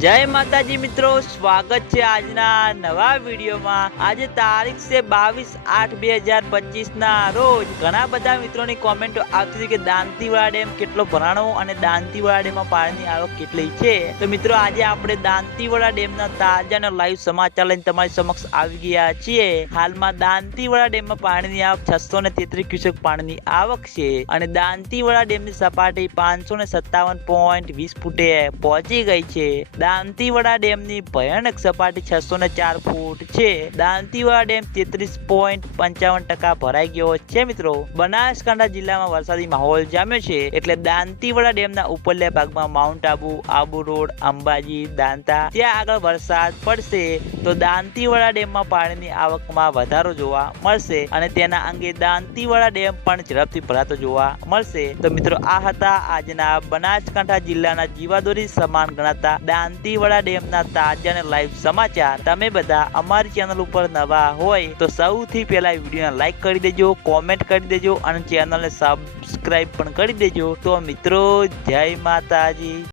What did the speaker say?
જય માતાજી મિત્રો, સ્વાગત છે આજના નવા વિડીયોમાં. આજે તારીખ છે બાવીસ આઠ બે હજાર પચીસ ના રોજ ઘણા બધા મિત્રોની કોમેન્ટો આવતી હતી કે દાંતીવાડા ડેમ કેટલો ભરાણો અને દાંતીવાડા ડેમમાં પાણીની આવક કેટલી છે. તો મિત્રો, આજે આપણે દાંતીવાડા ડેમના તાજા અને લાઈવ સમાચાર લઈને તમારી સમક્ષ આવી ગયા છીએ. હાલમાં દાંતીવાડા ડેમમાં પાણીની આવક છસો ને તેત્રીસ ક્યુસેક પાણીની આવક છે અને દાંતીવાડા ડેમની સપાટી પાંચસો ને સત્તાવન પોઈન્ટ વીસ ફૂટે પહોંચી ગઈ છે. દાંતીવાડા ડેમની ભયાનક સપાટી છસો ને ચાર ફૂટ છે. દાંતીવાડા ડેમ તેત્રીસ પોઈન્ટ પંચાવન ટકા ભરાઈ ગયો છે મિત્રો. બનાસકાંઠા જિલ્લામાં વરસાદી માહોલ જામ્યો છે. એટલે દાંતીવાડા ડેમના ઉપરલ્યા ભાગમાં માઉન્ટ આબુ આબુ રોડ, અંબાજી, દાંતા, ત્યાં આગળ વરસાદ પડશે. તો દાંતીવાડા ડેમમાં પાણીની આવકમાં વધારો જોવા મળશે અને તેના અંગે દાંતીવાડા ડેમ પણ ઝડપથી ભરાતો જોવા મળશે. તો મિત્રો આ હતા આજના બનાસકાંઠા જિલ્લાના જીવાદોરી સમાન ગણાતા દાંતીવાડા ડેમના તાજા અને લાઈવ સમાચાર તમે બધા અમારી ચેનલ ઉપર નવા હોય તો સૌથી પહેલા વિડીયોને લાઈક કરી દેજો કોમેન્ટ કરી દેજો અને ચેનલને સબસ્ક્રાઇબ પણ કરી દેજો. તો મિત્રો, જય માતાજી.